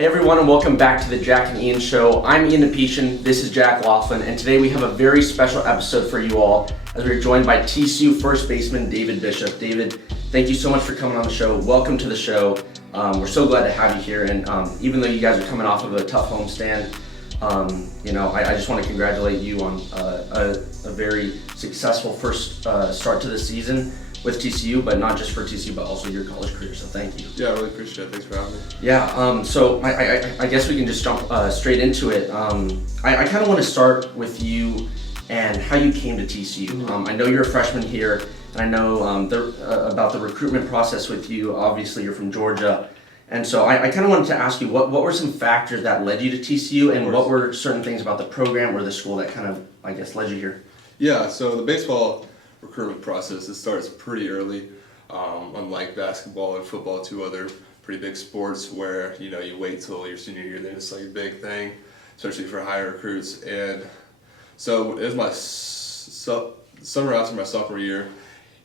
Hey everyone, and welcome back to the Jack and Ian Show. I'm Ian Nepetian, this is Jack Laughlin, and today we have a very special episode for you all as we're joined by TCU first baseman David Bishop. David, thank you so much for coming on the show. Welcome to the show. We're so glad to have you here, and even though you guys are coming off of a tough homestand, I just want to congratulate you on a very successful first start to the season with TCU, but not just for TCU, but also your college career, so thank you. Yeah, I really appreciate it. Thanks for having me. Yeah, so I guess we can just jump straight into it. I kind of want to start with you and how you came to TCU. Mm-hmm. I know you're a freshman here, and I know about the recruitment process with you. Obviously, you're from Georgia. And so I kind of wanted to ask you, what were some factors that led you to TCU, and what were certain things about the program or the school that kind of, I guess, led you here? Yeah, so the baseball recruitment process, it starts pretty early, unlike basketball and football, two other pretty big sports where, you wait till your senior year, then it's like a big thing, especially for higher recruits. And so it was my summer after my sophomore year,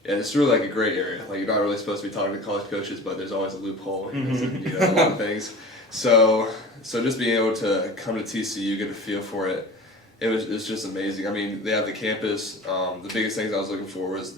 and it's really like a gray area. Like, you're not really supposed to be talking to college coaches, but there's always a loophole in a lot of things. So just being able to come to TCU, get a feel for it, it's just amazing. I mean, they have the campus. The biggest things I was looking for was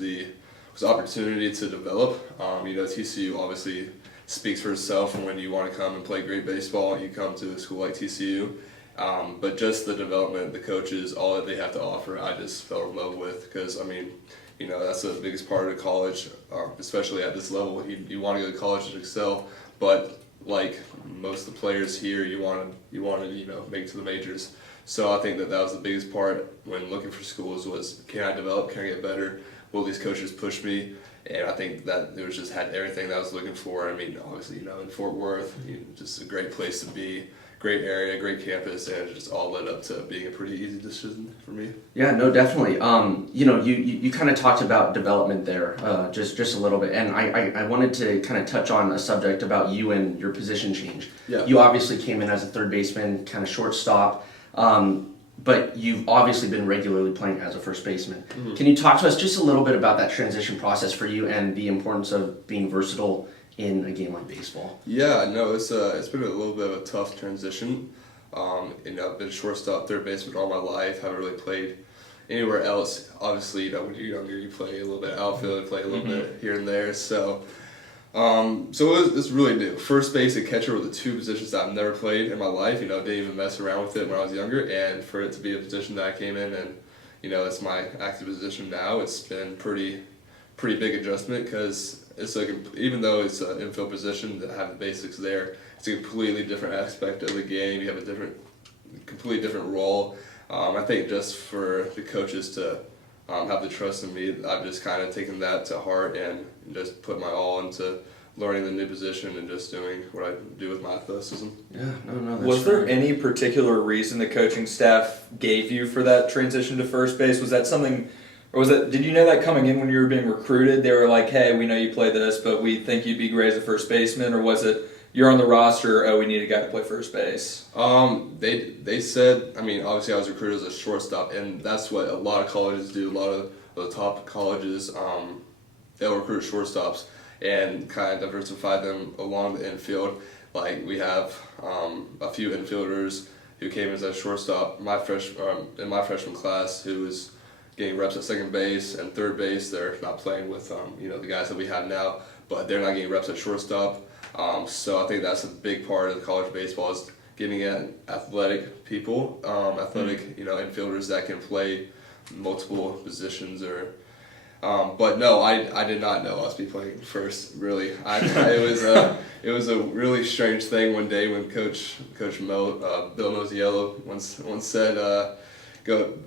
opportunity to develop. TCU obviously speaks for itself, and when you want to come and play great baseball, you come to a school like TCU. But just the development, the coaches, all that they have to offer, I just fell in love with, because that's the biggest part of college, especially at this level. You want to go to college to excel, but like most of the players here, you want to make it to the majors. So I think that was the biggest part when looking for schools was, can I develop, can I get better, will these coaches push me? And I think that it was just had everything that I was looking for. I mean, obviously, in Fort Worth, just a great place to be, great area, great campus, and it just all led up to being a pretty easy decision for me. Yeah, no, definitely. You kind of talked about development there, just a little bit, and I wanted to kind of touch on a subject about you and your position change. Yeah. You obviously came in as a third baseman, kind of shortstop, but you've obviously been regularly playing as a first baseman. Mm-hmm. Can you talk to us just a little bit about that transition process for you and the importance of being versatile in a game like baseball? Yeah, no, it's been a little bit of a tough transition. I've been shortstop, third baseman all my life. Haven't really played anywhere else. Obviously, when you're younger, you play a little bit outfield, you play a little bit here and there. So it's really new. First base and catcher were the two positions that I've never played in my life. Didn't even mess around with it when I was younger, and for it to be a position that I came in and it's my active position now, it's been pretty big adjustment, because it's like, even though it's an infield position that have the basics there, it's a completely different aspect of the game. You have a completely different role. I think just for the coaches to have the trust in me, I've just kind of taken that to heart and just put my all into learning the new position and just doing what I do with my athleticism. Yeah, no. Was there any particular reason the coaching staff gave you for that transition to first base? Was that something, or did you know that coming in when you were being recruited? They were like, hey, we know you play this, but we think you'd be great as a first baseman, or was it, you're on the roster, oh, we need a guy to play first base? They said, obviously I was recruited as a shortstop, and that's what a lot of colleges do. A lot of the top colleges, they'll recruit shortstops and kind of diversify them along the infield. Like, we have a few infielders who came as a shortstop in my freshman class, who was getting reps at second base and third base. They're not playing with the guys that we have now, but they're not getting reps at shortstop. So I think that's a big part of college baseball, is getting at athletic people, infielders that can play multiple positions. But no, I did not know I was be playing first. Really, it was a really strange thing one day when Coach Bill Mosiello once said,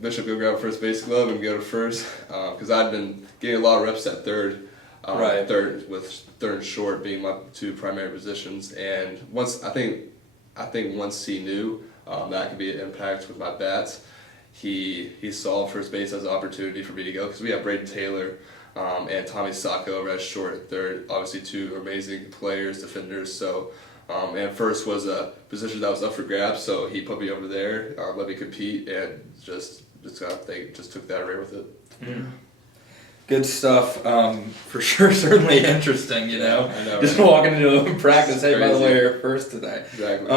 Bishop, go grab a first base glove and go to first, because I'd been getting a lot of reps at third. Right. Third and short being my two primary positions, and once I think once he knew that could be an impact with my bats, he saw first base as an opportunity for me to go, because we have Braden Taylor and Tommy Sacco over at short and third, obviously two amazing players, defenders. So and first was a position that was up for grabs, so he put me over there, let me compete, and just took that away with it. Mm. Good stuff. For sure, certainly interesting, you know. I know, Just right? walking into practice, hey, by the Crazy. way, you're first today. Exactly.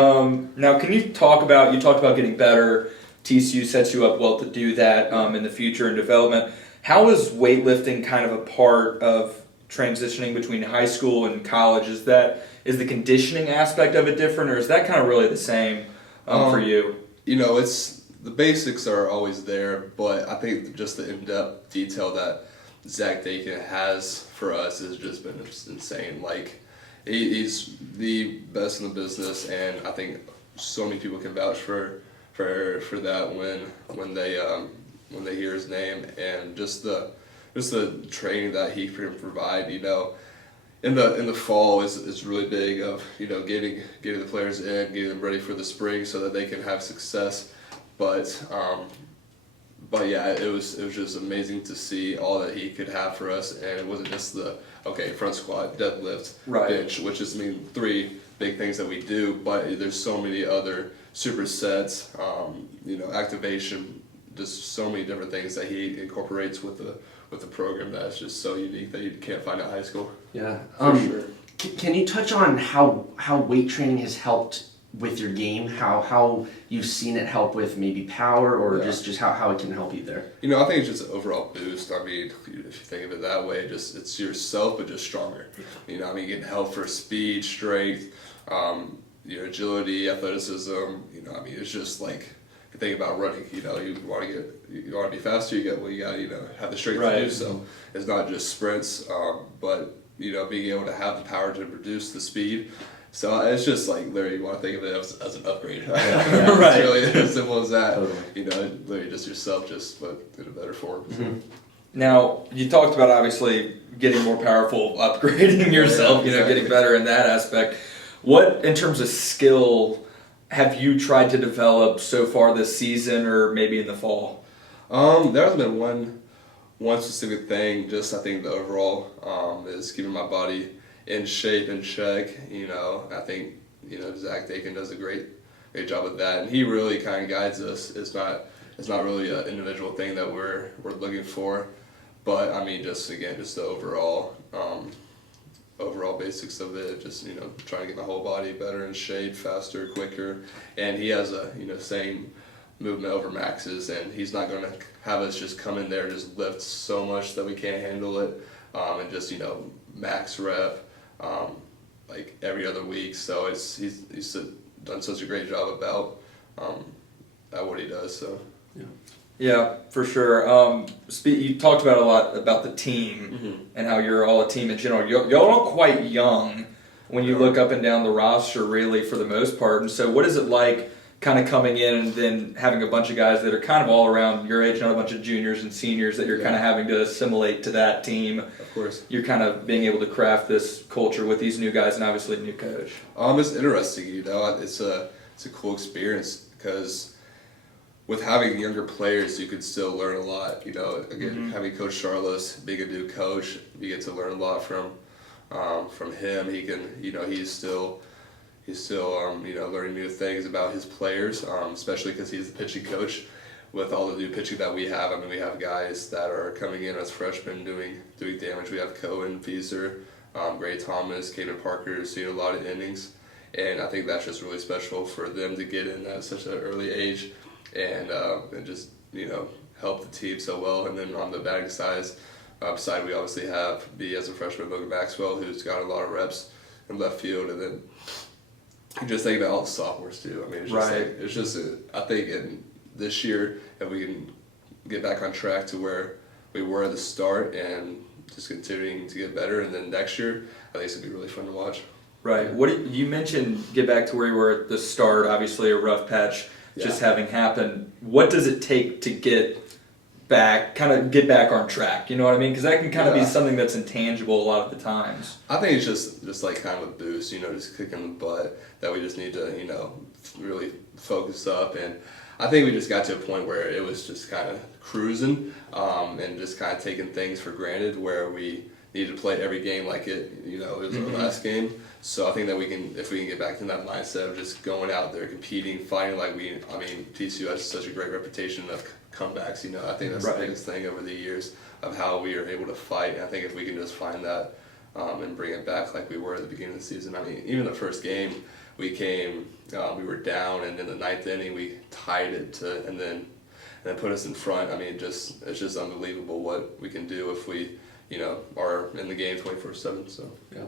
Now, can you talked about getting better. TCU sets you up well to do that in the future and development. How is weightlifting kind of a part of transitioning between high school and college? Is the conditioning aspect of it different, or is that kind of really the same for you? You know, it's the basics are always there, but I think just the in-depth detail that Zach Dakin has for us has just been insane. Like, he's the best in the business, and I think so many people can vouch for that when they hear his name, and just the training that he can provide. You know, in the fall is really big of, you know, getting the players in, getting them ready for the spring so that they can have success. But yeah, it was just amazing to see all that he could have for us, and it wasn't just the front squat, deadlift, Right. bench, which is three big things that we do, but there's so many other supersets, you know, activation, just so many different things that he incorporates with the program that's just so unique that you can't find at high school. Yeah. For sure. Can you touch on how weight training has helped with your game? How you've seen it help with maybe power, or Yeah. just how it can help you there? You know, I think it's just an overall boost. I mean, if you think of it that way, just it's yourself, but just stronger. You know, I mean, getting help for speed, strength, your agility, athleticism. You know, I mean, it's just like, you think about running. You know, you want to be faster. You got you know, have the strength Right. to do so. It's not just sprints, but you know, being able to have the power to produce the speed. So it's just like, literally, you want to think of it as an upgrade. Right. It's really as simple as that. Totally. You know, literally just yourself, just but in a better form. Mm-hmm. Now, you talked about obviously getting more powerful, upgrading yourself, you know, exactly. getting better in that aspect. What, in terms of skill, have you tried to develop so far this season, or maybe in the fall? There hasn't been one specific thing. Just I think the overall is keeping my body in shape and check. You know, I think, you know, Zach Dakin does a great job with that, and he really kind of guides us. It's not really an individual thing that we're looking for, but I mean, just the overall basics of it. Just, you know, trying to get my whole body better in shape, faster, quicker, and he has a, you know, same movement over maxes, and he's not going to have us just come in there and just lift so much that we can't handle it, and just, you know, max rep like every other week. So he's done such a great job about at what he does. So Yeah, for sure. You talked about a lot about the team and how you're all a team in general. Y'all are quite young when you look up and down the roster, really, for the most part. And so what is it like kind of coming in and then having a bunch of guys that are kind of all around your age, not a bunch of juniors and seniors that you're kind of having to assimilate to that team? of course. You're kind of being able to craft this culture with these new guys and obviously a new coach. It's interesting, you know. It's a cool experience because with having younger players, you can still learn a lot. You know, again, having Coach Charles, being a new coach, you get to learn a lot from him. He can, you know, he's still you know, learning new things about his players, especially because he's the pitching coach. With all the new pitching that we have, I mean, we have guys that are coming in as freshmen doing damage. We have Cohen, Fieser, Gray Thomas, Caden Parker, seeing a lot of innings, and I think that's just really special for them to get in at such an early age, and just, you know, help the team so well. And then on the batting side, we obviously have B as a freshman, Logan Maxwell, who's got a lot of reps in left field, and then just think about all the sophomores too. I mean, it's just Right. like, it's just I think in this year, if we can get back on track to where we were at the start and just continuing to get better, and then next year, I think it's gonna be really fun to watch. Right. You mentioned get back to where you were at the start, obviously a rough patch just having happened. What does it take to get back on track? You know what I mean? Because that can kind of be something that's intangible a lot of the times. I think it's just like kind of a boost, you know, just kicking the butt that we just need to, you know, really focus up. And I think we just got to a point where it was just kind of cruising, and just kind of taking things for granted, where we needed to play every game like it, you know, it was our last game. So I think that if we can get back to that mindset of just going out there, competing, fighting like TCU has such a great reputation of comebacks, you know. I think that's the biggest thing over the years. of how we are able to fight. And I think if we can just find that and bring it back like we were at the beginning of the season. I mean, even the first game, we were down, and in the ninth inning we tied it and then put us in front. I mean, it's just unbelievable what we can do if we, are in the game 24/7. So yeah.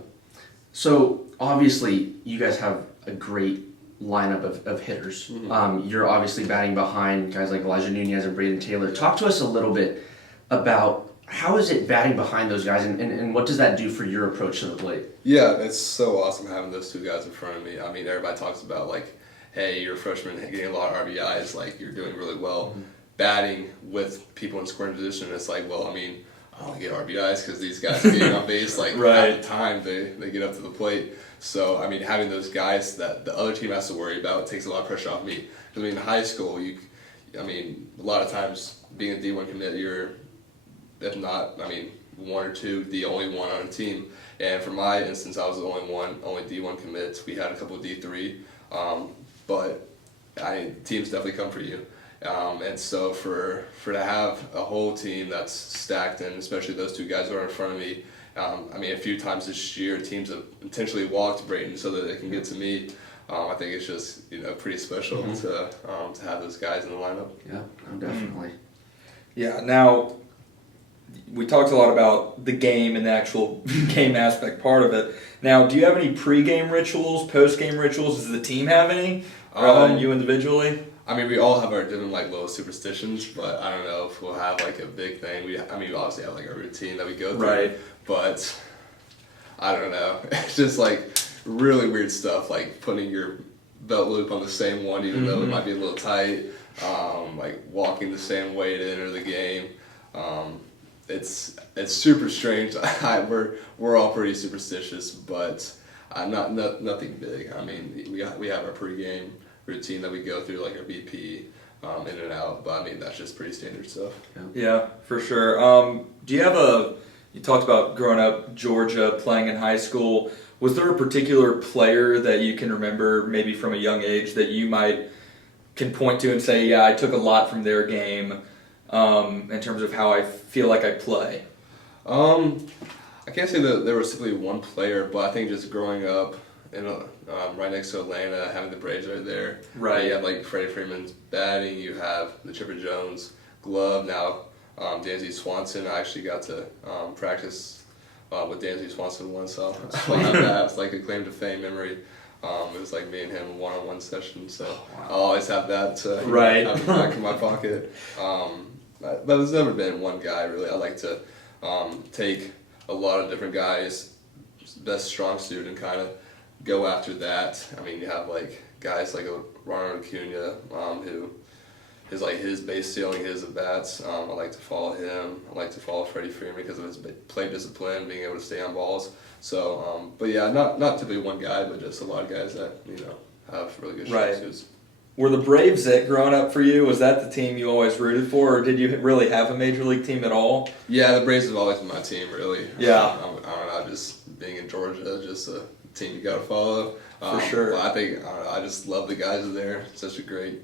So obviously, you guys have a great lineup of hitters. Mm-hmm. You're obviously batting behind guys like Elijah Nunez and Braden Taylor. Talk to us a little bit about how is it batting behind those guys, and what does that do for your approach to the plate? Yeah, it's so awesome having those two guys in front of me. I mean, everybody talks about like, hey, you're a freshman getting a lot of RBIs, like you're doing really well. Mm-hmm. Batting with people in scoring position, it's like, well, I mean, I only get RBIs because these guys are getting on base like right. At the time they get up to the plate. So, I mean, having those guys that the other team has to worry about takes a lot of pressure off me. Because, I mean, in high school, a lot of times being a D1 commit, you're, if not, one or two, the only one on a team. And for my instance, I was the only D1 commits. We had a couple of D3, but teams definitely come for you. And so for to have a whole team that's stacked, and especially those two guys who are in front of me, a few times this year teams have intentionally walked Brayton so that they can get to me. I think it's just pretty special to have those guys in the lineup. Yeah, definitely. Yeah. Now, we talked a lot about the game and the actual game aspect part of it. Now, do you have any pre-game rituals, post-game rituals? Does the team have any? You individually? We all have our different little superstitions, but I don't know if we'll have a big thing. We obviously have a routine that we go through, right? But I don't know. It's just really weird stuff, like putting your belt loop on the same one, even though it might be a little tight. Walking the same way to enter the game. It's super strange. We're all pretty superstitious, but nothing big. We have our pregame routine that we go through, like our BP, in and out, but that's just pretty standard stuff. Yeah, for sure. You talked about growing up Georgia, playing in high school. Was there a particular player that you can remember maybe from a young age that you can point to and say, yeah, I took a lot from their game in terms of how I feel like I play? I can't say that there was simply one player, but I think just growing up right next to Atlanta, having the Braves right there. Right. You have Freddie Freeman's batting. You have the Chipper Jones glove. Now, Dansby Swanson. I actually got to practice with Dansby Swanson once, so I'll have that. It's a claim to fame memory. It was me and him one-on-one session, so I'll always have that to right. have it back in my pocket. But there's never been one guy really. I like to take a lot of different guys' best strong suit and kind of go after that. You have guys like Ronald Acuna, who is his base stealing, his at bats. I like to follow him. I like to follow Freddie Freeman because of his play discipline, being able to stay on balls. So, but yeah, not typically one guy, but just a lot of guys that have really good strong suits. Were the Braves it growing up for you? Was that the team you always rooted for, or did you really have a major league team at all? Yeah, the Braves have always been my team, really. Yeah. I don't know, just being in Georgia, just a team you got to follow. For sure. But I just love the guys there. Such a great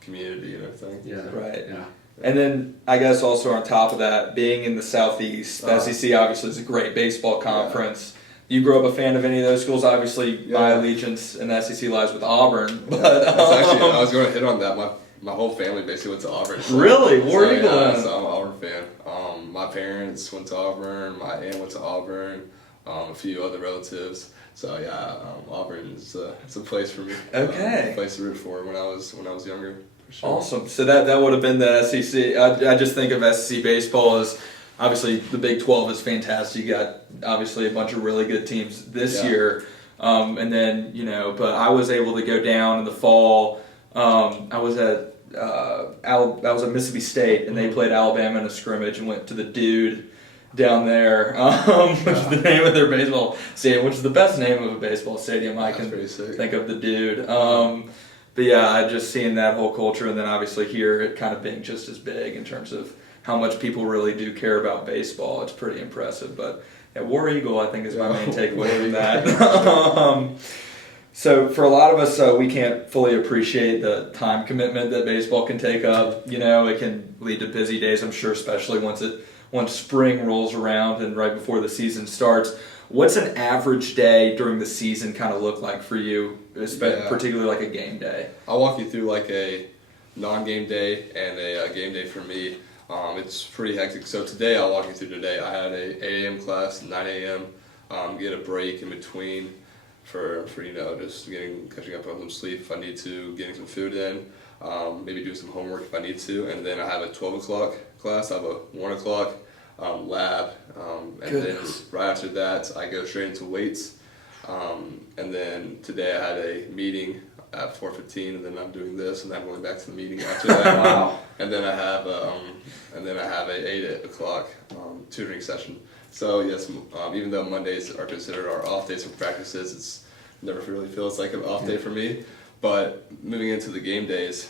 community and everything. Yeah. Right. Yeah. And then I guess also on top of that, being in the Southeast, the SEC obviously is a great baseball conference. Yeah. You grew up a fan of any of those schools? Obviously, my allegiance in the SEC lies with Auburn. But actually, I was going to hit on that. My whole family basically went to Auburn. So, really? War Eagle? Yeah, so I'm an Auburn fan. My parents went to Auburn. My aunt went to Auburn. A few other relatives. So yeah, Auburn is it's a place for me. Okay. A place to root for when I was younger. For sure. Awesome. So that would have been the SEC. I just think of SEC baseball as obviously the Big 12 is fantastic. You got obviously a bunch of really good teams this year, and then but I was able to go down in the fall. I was at Mississippi State, and they played Alabama in a scrimmage, and went to the Dude down there, which is the name of their baseball stadium, which is the best name of a baseball stadium I can think of, the Dude. But yeah, I just seeing that whole culture, and then obviously here it kind of being just as big in terms of how much people really do care about baseball. It's pretty impressive. But yeah, War Eagle, I think, is my main takeaway from that. So for a lot of us, we can't fully appreciate the time commitment that baseball can take up. It can lead to busy days, I'm sure, especially once once spring rolls around and right before the season starts. What's an average day during the season kind of look like for you, particularly like a game day? I'll walk you through like a non-game day and a game day for me. It's pretty hectic. So today, I'll walk you through today. I had a 8 a.m. class, 9 a.m., get a break in between for just catching up on some sleep if I need to, getting some food in, maybe do some homework if I need to, and then I have a 12 o'clock class. I have a 1 o'clock lab, and Goodness. then right after that, I go straight into weights. And then today I had a meeting at 4:15, and then I'm doing this, and then I'm going back to the meeting after that. Wow. And then I have a 8 o'clock tutoring session. So yes, even though Mondays are considered our off days for practices, it's never really feels like an off day for me. But moving into the game days,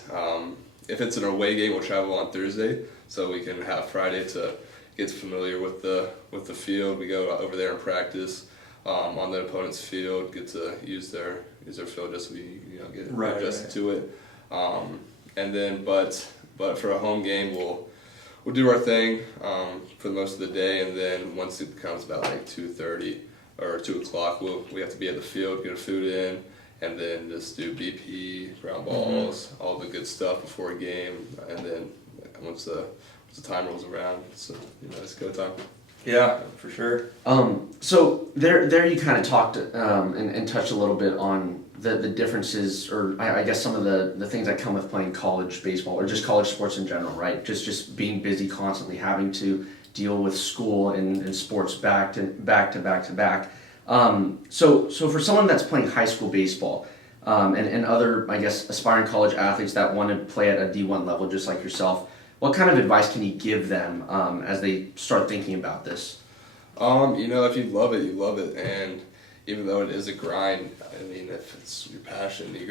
if it's an away game, we'll travel on Thursday, so we can have Friday to get familiar with the field. We go over there and practice on the opponent's field, get to use their field just so we get adjusted to it. And then but for a home game, we'll do our thing for most of the day, and then once it becomes about like 2:30 or 2 o'clock, we have to be at the field, get our food in, and then just do BP, ground balls, all the good stuff before a game, and then once the time rolls around, it's go time. Yeah, for sure. So there you kind of talked and touched a little bit on the differences, or I guess some of the things that come with playing college baseball or just college sports in general, right? Just being busy constantly, having to deal with school and sports back to back. So for someone that's playing high school baseball and other, I guess, aspiring college athletes that want to play at a D1 level just like yourself, what kind of advice can you give them as they start thinking about this? If you love it, you love it, and even though it is a grind, I mean, if it's your passion, you're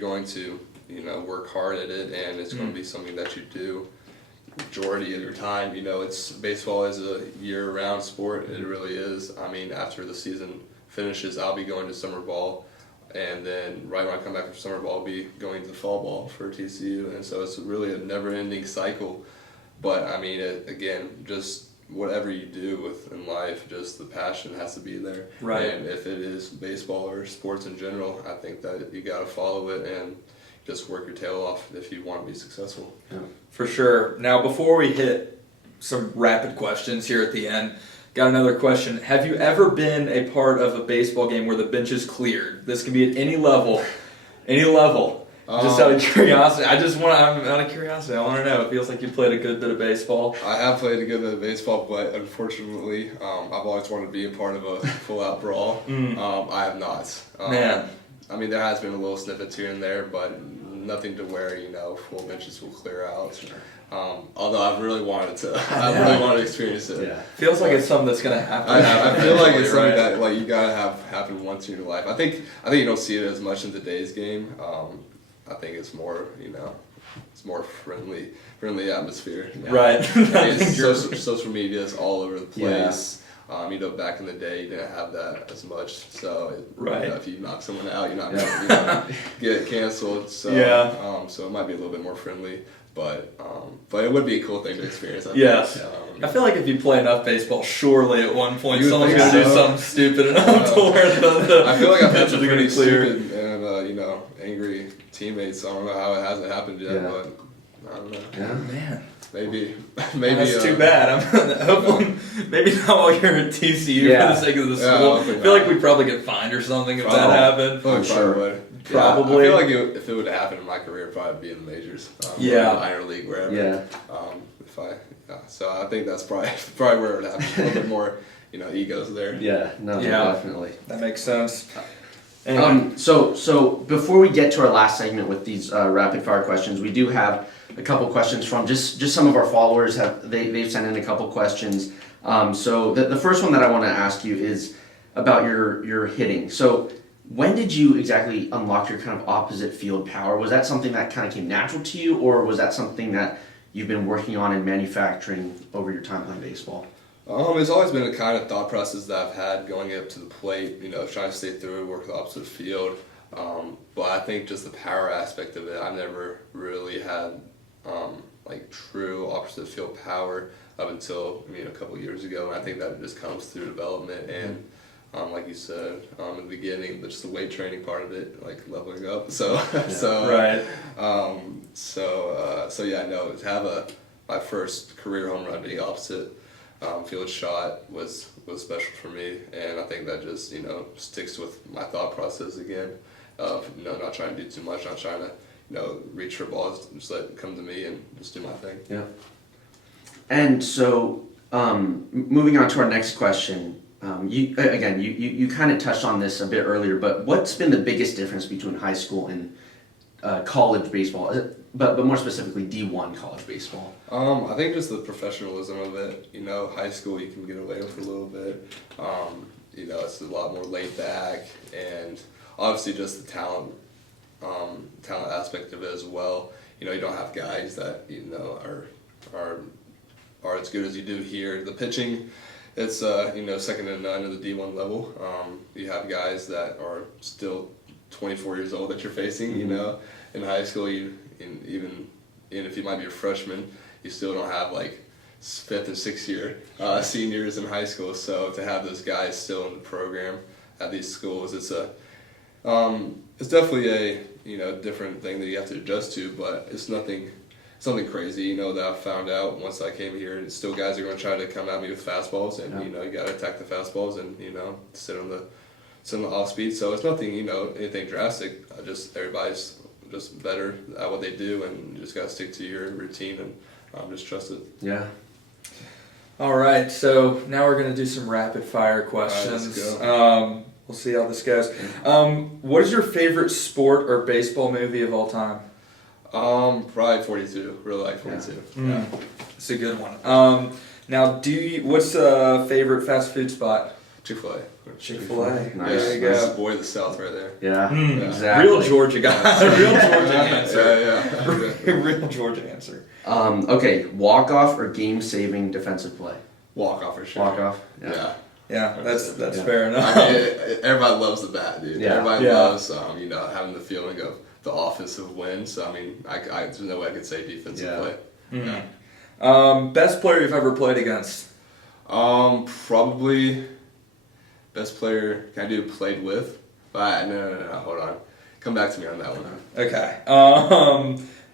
going to work hard at it, and it's going to be something that you do majority of your time. Baseball is a year-round sport. It really is. I mean, after the season finishes, I'll be going to summer ball, and then right when I come back from summer ball, I'll be going to the fall ball for TCU, and so it's really a never-ending cycle. But I mean, again, just whatever you do in life, just the passion has to be there. Right. And if it is baseball or sports in general, I think that you got to follow it and just work your tail off if you want to be successful. Yeah. For sure. Now, before we hit some rapid questions here at the end, got another question. Have you ever been a part of a baseball game where the bench is cleared? This can be at any level. Any level. Just out of curiosity. I'm out of curiosity. I want to know. It feels like you played a good bit of baseball. I have played a good bit of baseball, but unfortunately, I've always wanted to be a part of a full-out brawl. I have not. Man. I mean, there has been a little snippets here and there, but nothing to where full benches will clear out. Although I've really wanted to, really wanted to experience it. Yeah. Feels like it's something that's gonna happen. I feel like it's something that you gotta have happen once in your life. I think you don't see it as much in today's game. I think it's more it's more friendly atmosphere. Right. I mean, social media is all over the place. Back in the day, you didn't have that as much. So, if you knock someone out, you're not gonna get canceled. So, so it might be a little bit more friendly, but it would be a cool thing to experience. I feel like if you play enough baseball, surely at one point someone's think gonna do so. something stupid enough to where the I feel like I've had some benches are pretty gonna clear. stupid and angry teammates. I don't know how it hasn't happened yet, but I don't know. Yeah. Man. Maybe. That's too bad. I'm hoping maybe not while you're at TCU for the sake of the school. I feel like we'd probably get fined or something if that happened. Probably would. Probably. I feel like if it would have happened in my career, it'd probably be in the majors. Minor league, wherever. Yeah. So I think that's probably where it would happen. A little bit more, egos there. Yeah. No. Definitely. That makes sense. So before we get to our last segment with these rapid fire questions, we do have a couple questions from just some of our followers. They've sent in a couple questions. So the first one that I want to ask you is about your hitting. So when did you exactly unlock your kind of opposite field power? Was that something that kind of came natural to you, or was that something that you've been working on and manufacturing over your time playing baseball? It's always been a kind of thought process that I've had going up to the plate, trying to stay through, work the opposite field. But I think just the power aspect of it, I never really had true opposite field power up until a couple years ago, and I think that just comes through development and. Like you said in the beginning, just the weight training part of it, like leveling up. So, Right. So yeah, no, to have my first career home run being opposite field shot was special for me, and I think that just sticks with my thought process again of not trying to do too much, not trying to reach for balls, just let it come to me and just do my thing. Yeah. And so, moving on to our next question. You kind of touched on this a bit earlier, but what's been the biggest difference between high school and college baseball, but more specifically D1 college baseball? I think just the professionalism of it. High school you can get away with a little bit. It's a lot more laid back, and obviously just the talent aspect of it as well. You don't have guys that are as good as you do here. The pitching. It's second to none at the D1 level. You have guys that are still 24 years old that you're facing. In high school, even if you might be a freshman, you still don't have like 5th and 6th year seniors in high school. So to have those guys still in the program at these schools, it's definitely a different thing that you have to adjust to. But it's something crazy, that I found out once I came here. And still, guys are going to try to come at me with fastballs, and you got to attack the fastballs, and sit on the off speed. So it's nothing, anything drastic. Everybody's just better at what they do, and you just got to stick to your routine and just trust it. Yeah. All right, so now we're going to do some rapid fire questions. Let's go. We'll see how this goes. What is your favorite sport or baseball movie of all time? Probably 42. Really like 42. Yeah. It's a good one. Now, what's a favorite fast food spot? Chick-fil-A. Chick-fil-A. Nice. There you That's go. the boy of the South right there. Yeah. Exactly. Real Georgia guy. Real Georgia answer. Yeah. Real Georgia answer. Okay, walk-off or game-saving defensive play? Walk off for sure. Walk-off? Yeah. Yeah, that's Yeah. fair enough. I mean, everybody loves the bat, dude. Yeah. Everybody Yeah. loves having the feeling of the offensive win. So I mean, there's no way I could say defensive Yeah. play. Best player you've ever played against? Probably best player. Can I do played with? But no. Hold on. Come back to me on that one. Okay.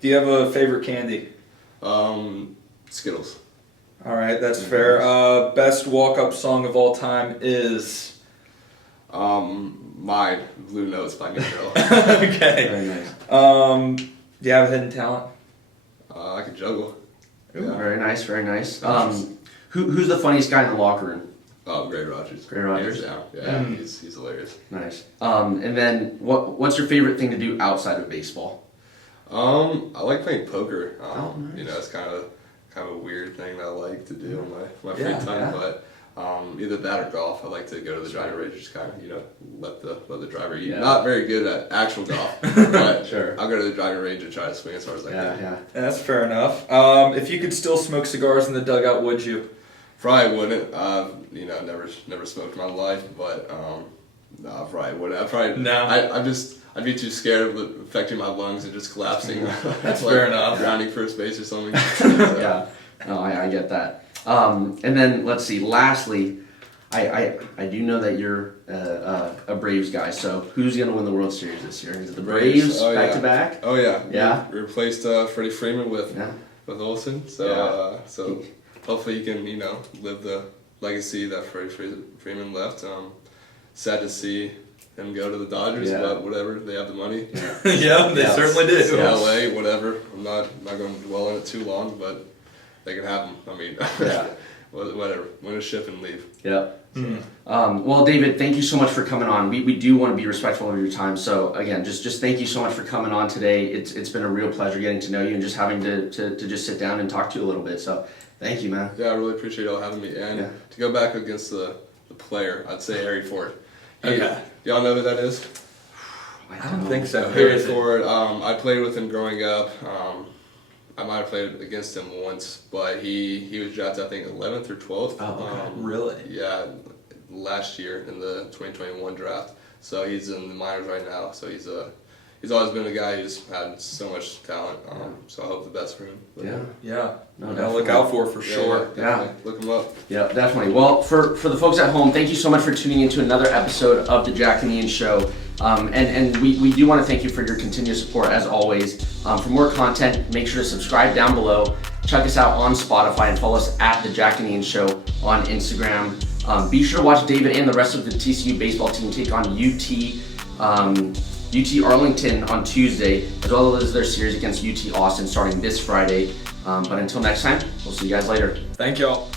Do you have a favorite candy? Skittles. All right, that's fair. Best walk-up song of all time is? My Blue Notes by New Girl. Okay. Very nice. Do you have a hidden talent? I could juggle. Ooh, very nice, very nice. Who's the funniest guy in the locker room? Gray Rogers. Gray Rogers? Yeah, he's hilarious. Nice. And then what's your favorite thing to do outside of baseball? I like playing poker. Nice. It's kind of a weird thing that I like to do in my free Yeah, time, yeah. but either that or golf. I like to go to the driving range, just kind of let the driver eat. Yeah. Not very good at actual golf, but Sure. I'll go to the driving range and try to swing as hard as I can. Yeah. That's fair enough. If you could still smoke cigars in the dugout, would you? Probably wouldn't. Never smoked in my life, but no, I probably wouldn't. No. I'd be too scared of it affecting my lungs and just collapsing. That's fair enough. Grounding first base or something. Yeah. No, I get that. And then let's see. Lastly, I do know that you're a Braves guy. So who's gonna win the World Series this year? Is it the Braves Oh, back yeah. to back? Oh yeah. Yeah? We replaced Freddie Freeman with Olsen. So so hopefully you can live the legacy that Freddie Freeman left. Sad to see him go to the Dodgers, Yeah. but whatever. They have the money. Yeah, they certainly do. So LA, whatever. I'm not going to dwell on it too long, but they can have him. I mean, whatever. Win a ship and leave. Yep. Well, David, thank you so much for coming on. We do want to be respectful of your time. So again, just thank you so much for coming on today. It's been a real pleasure getting to know you and just having to just sit down and talk to you a little bit. So thank you, man. Yeah, I really appreciate y'all having me. And to go back against the player, I'd say Harry Ford. Okay. Y'all know who that is? I don't think so. Who Harry is it? Ford. I played with him growing up. I might have played against him once, but he was drafted, I think, 11th or 12th. Oh, okay. Really? Yeah, last year in the 2021 draft. So he's in the minors right now. So he's he's always been a guy who just had so much talent. So I hope the best for him. But, Yeah. No, I'll look out for sure. Yeah, look him up. Yeah, definitely. Well, for the folks at home, thank you so much for tuning into another episode of the Jack and Ian Show. And we do want to thank you for your continued support as always. For more content, make sure to subscribe down below. Check us out on Spotify and follow us at the Jack and Ian Show on Instagram. Be sure to watch David and the rest of the TCU baseball team take on UT Arlington on Tuesday, as well as their series against UT Austin starting this Friday. But until next time, we'll see you guys later. Thank y'all.